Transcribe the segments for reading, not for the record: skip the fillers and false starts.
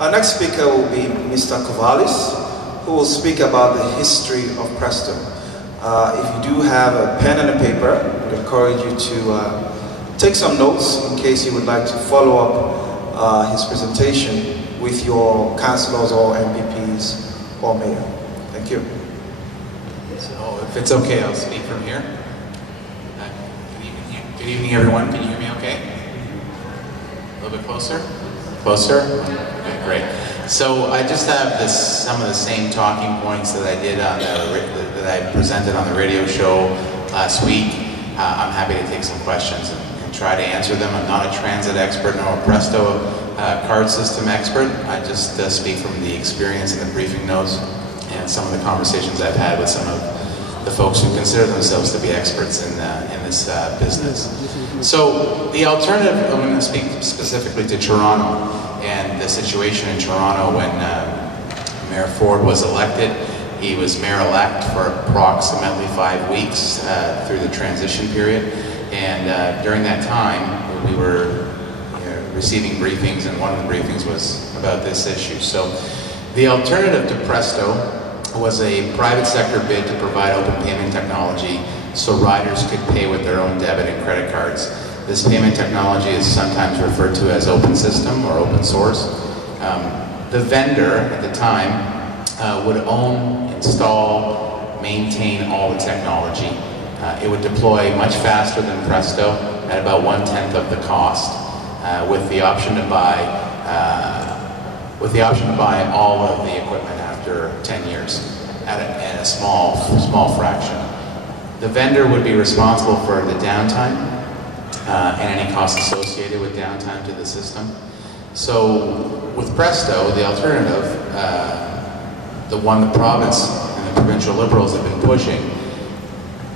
Our next speaker will be Mr. Kouvalis, who will speak about the history of Presto. If you do have a pen and a paper, I would encourage you to take some notes in case you would like to follow up his presentation with your councillors or MPPs or mayor. Thank you. So if it's okay, I'll speak from here. Good evening, everyone. Can you hear me okay? A little bit closer? Closer? Okay, great. So I just have some of the same talking points that I did on that I presented on the radio show last week. I'm happy to take some questions and try to answer them. I'm not a transit expert nor a Presto card system expert. I just speak from the experience and the briefing notes and some of the conversations I've had with some of the folks who consider themselves to be experts in this business. So the alternative, I'm going to speak specifically to Toronto and the situation in Toronto when Mayor Ford was elected. He was mayor-elect for approximately 5 weeks through the transition period, and during that time we were receiving briefings, and one of the briefings was about this issue. So the alternative to Presto was a private sector bid to provide open payment technology so riders could pay with their own debit and credit cards. This payment technology is sometimes referred to as open system or open source. The vendor at the time would own, install, maintain all the technology. It would deploy much faster than Presto at about 1/10 of the cost, with the option to buy all of the equipment after 10 years at a small fraction. The vendor would be responsible for the downtime and any costs associated with downtime to the system. So with Presto, the alternative, the one the province and the provincial Liberals have been pushing,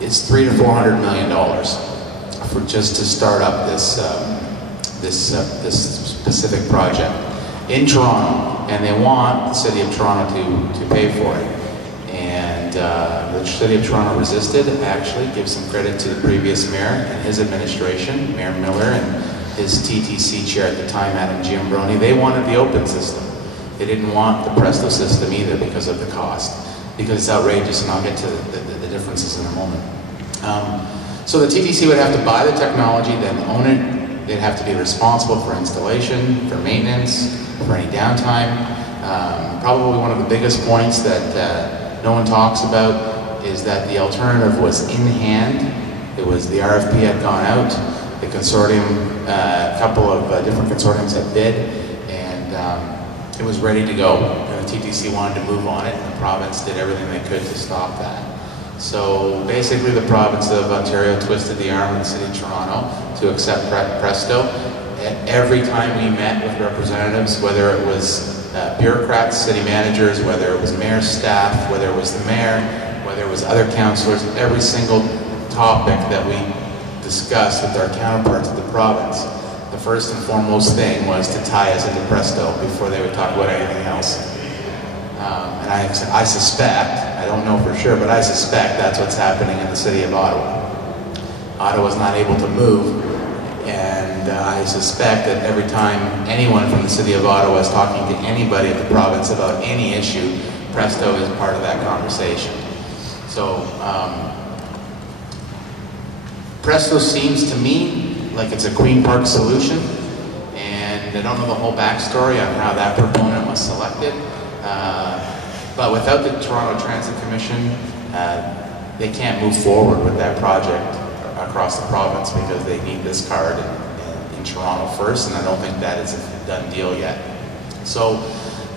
is $300 to $400 million for just to start up this specific project in Toronto, and they want the City of Toronto to pay for it. And the City of Toronto resisted. Actually, give some credit to the previous mayor and his administration, Mayor Miller and his TTC chair at the time, Adam Giambroni. They wanted the open system. They didn't want the Presto system either because of the cost, because it's outrageous, and I'll get to the differences in a moment. So the TTC would have to buy the technology, then own it. They'd have to be responsible for installation, for maintenance, for any downtime. Probably one of the biggest points that no one talks about is that the alternative was in hand. It was the RFP had gone out, the consortium, a couple of different consortiums had bid, and it was ready to go. And the TTC wanted to move on it, and the province did everything they could to stop that. So basically the province of Ontario twisted the arm of the City of Toronto to accept Presto. Every time we met with representatives, whether it was bureaucrats, city managers, whether it was mayor's staff, whether it was the mayor, whether it was other councillors, every single topic that we discussed with our counterparts of the province, the first and foremost thing was to tie us into Presto before they would talk about anything else. And I suspect, I don't know for sure, but I suspect that's what's happening in the city of Ottawa. Ottawa's not able to move, and I suspect that every time anyone from the city of Ottawa is talking to anybody of the province about any issue, Presto is part of that conversation. So Presto seems to me like it's a Queen Park solution, and I don't know the whole backstory on how that proponent was selected. But without the Toronto Transit Commission, they can't move forward with that project across the province because they need this card in Toronto first, and I don't think that is a done deal yet. So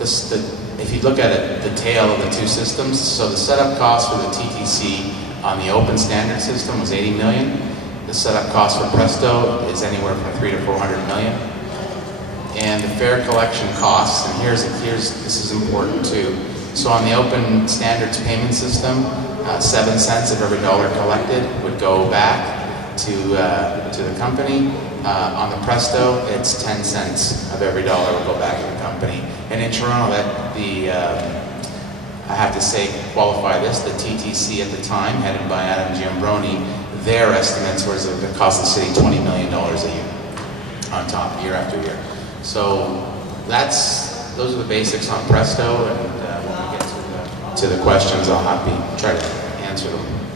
if you look at it, the tail of the two systems, so the setup cost for the TTC on the open standard system was $80 million. The setup cost for Presto is anywhere from $300 to $400 million. And the fare collection costs, and this is important too. So on the open standards payment system, 7 cents of every dollar collected would go back to the company. On the Presto, it's 10 cents of every dollar would go back to the company. And in Toronto, I have to say, qualify this, the TTC at the time, headed by Adam Giambroni, their estimates was that it cost the city $20 million a year on top, year after year. So that's those are the basics on Presto, and when we get to the questions, I'll try to answer them.